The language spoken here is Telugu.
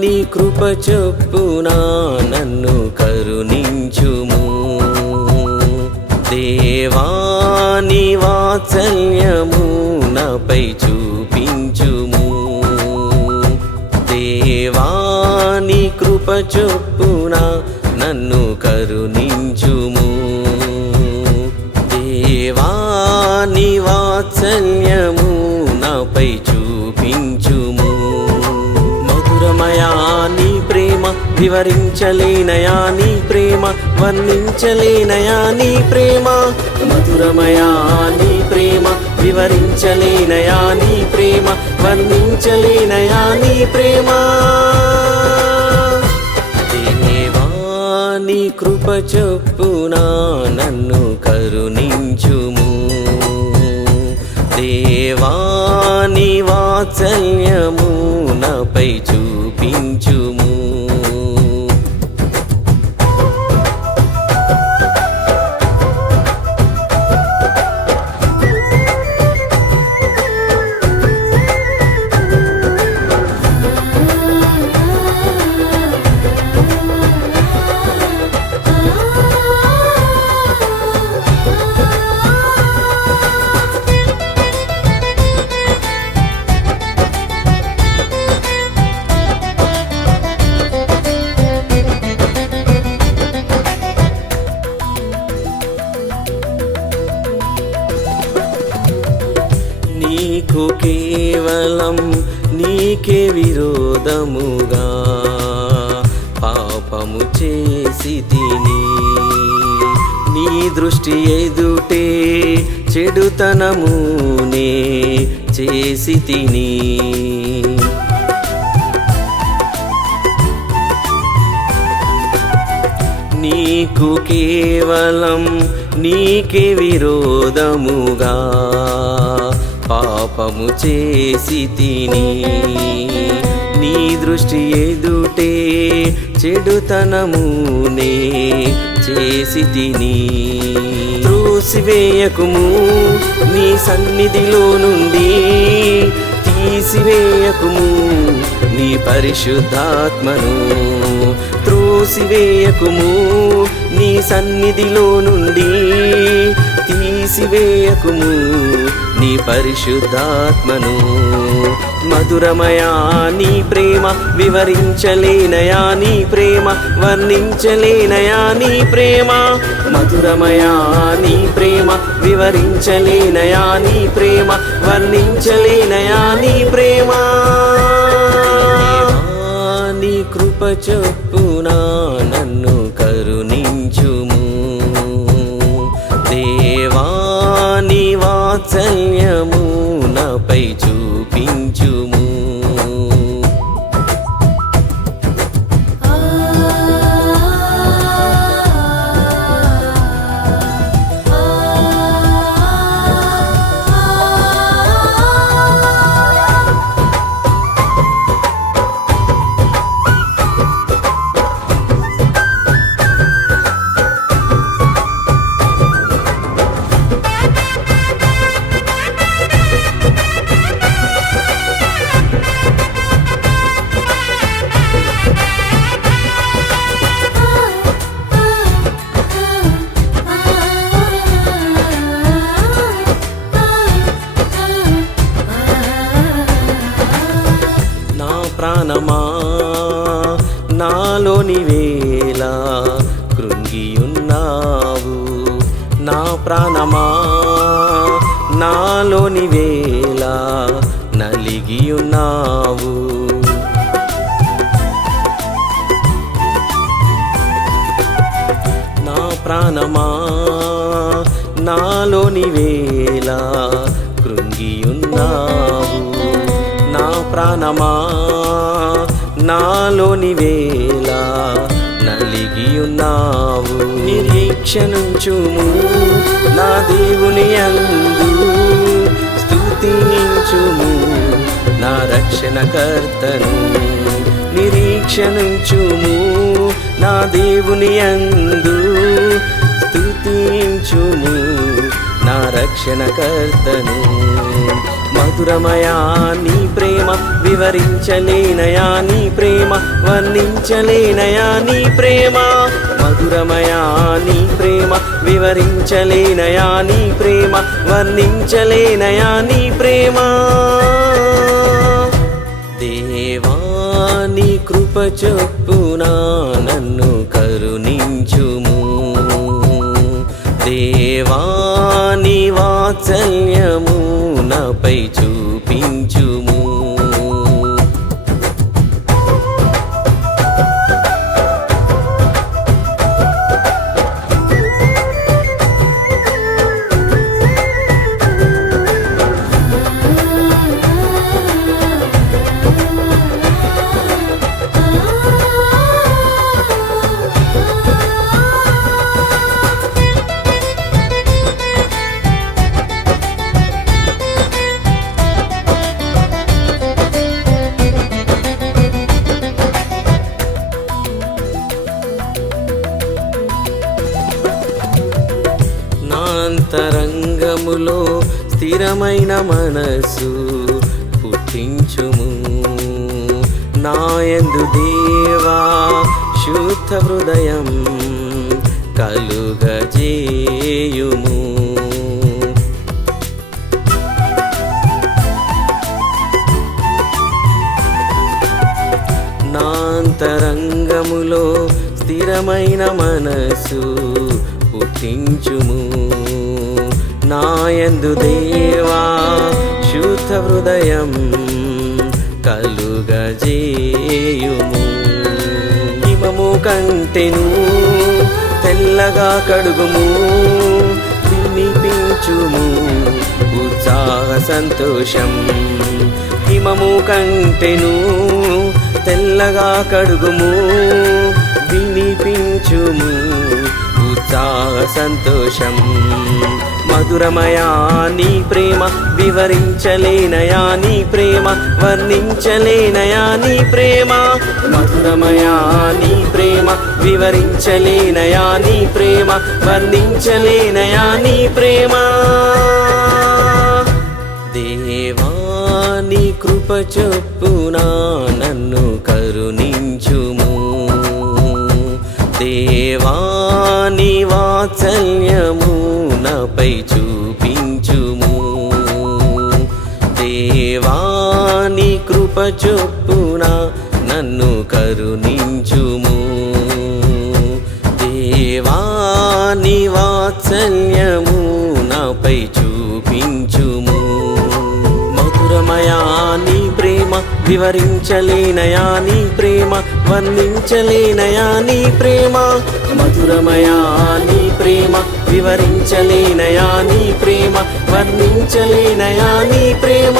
నీ కృప చొప్పున నన్ను కరుణించుము దేవా నీ వాత్సల్యము నాపై చూపించుము దేవా నీ కృప చొప్పున నన్ను కరుణించుము దేవా నీ వాత్సల్యము నాపై చూపించుము మధురమయా నీ ప్రేమ వివరించలేనయా నీ ప్రేమ వర్ణించలేనయా నీ ప్రేమ మధురమయా నీ ప్రేమ వివరించలేనయా నీ ప్రేమ వర్ణించలేనయా నీ ప్రేమ దేవా నీ కృప చొప్పున నన్ను కరుణించుము దేవా నీ వాత్సల్యము నాపై చూపించుము నీకు కేవలం నీకే విరోధముగా పాపము చేసి తిని నీ దృష్టి ఎదుటే చెడుతనమునే చేసి తిని నీకు కేవలం నీకే విరోధముగా పాపము చేసి తిని నీ దృష్టి ఎదుటే చెడుతనమునే చేసి తిని త్రోసివేయకుము నీ సన్నిధిలో నుండి తీసివేయకుము నీ పరిశుద్ధాత్మను త్రోసివేయకుము నీ సన్నిధిలో నుండి తీసివేయకుము నీ పరిశుద్ధాత్మను మధురమయా నీ ప్రేమ వివరించలేనయా నీ ప్రేమ వర్ణించలేనయా నీ ప్రేమ మధురమయా నీ ప్రేమ వివరించలేనయా నీ ప్రేమ వర్ణించలేనయా నీ ప్రేమ నీ కృప చొప్పున నన్ను కరుణించుము దేవా నీ వాత్సల్యము నాపై చూపించుము ప్రాణమా నాలోని వేళ కృంగియున్నావు నా ప్రాణమా నాలోని వేళ నలిగియున్నావు నా ప్రాణమా నాలోని వేళ కృంగియున్నావు నా ప్రాణమా నాలోని వేళ నలిగియున్నావు నిరీక్షణుంచుము నా దేవుని యందు స్తుతించుము నా రక్షణకర్తను నిరీక్షణుంచుము నా దేవుని యందు స్తుతించుము నా రక్షణకర్తను మధురమయా నీ ప్రేమ వివరించలేనయా నీ ప్రేమ వర్ణించలేనయా నీ ప్రేమ మధురమయా నీ ప్రేమ వివరించలేనయా నీ ప్రేమ వర్ణించలేనయా నీ ప్రేమ దేవా నీ కృప చొప్పున నన్ను కరుణించుము దేవా నీ వాత్సల్యము నాపై చూపించుము అంతరంగములో స్థిరమైన మనసు పుట్టించుము నాయందు దేవా శుద్ధ హృదయం కలుగజేయుము నాంతరంగములో స్థిరమైన మనసు పుట్టించుము నాయందు దేవా శుద్ధ హృదయం కలుగజేయుము హిమము కంటెను తెల్లగా కడుగుము వినిపించుము ఉత్సాహ సంతోషం హిమము కంటెను తెల్లగా కడుగుము వినిపించుము ఉత్సాహ సంతోషం మధురమయా నీ ప్రేమ వివరించలేనయా నీ ప్రేమ వర్ణించలేనయా నీ ప్రేమ మధురమయా నీ ప్రేమ వివరించలేనయా నీ ప్రేమ వర్ణించలేనయా నీ ప్రేమ దేవా నీ కృప చొప్పున నన్ను కరుణించుము దేవా నీ వాత్సల్యము నాపై చూపించుము దేవా నీ కృప చొప్పున నన్ను కరుణించుము దేవా నీ వాత్సల్యము నాపై చూపించుము మధురమయా నీ ప్రేమ వివరించలేనయా నీ ప్రేమ వర్ణించలేనయా నీ ప్రేమ మధురమయా నీ ప్రేమ వివరించలేనయా నీ ప్రేమ వర్ణించలేనయా నీ ప్రేమ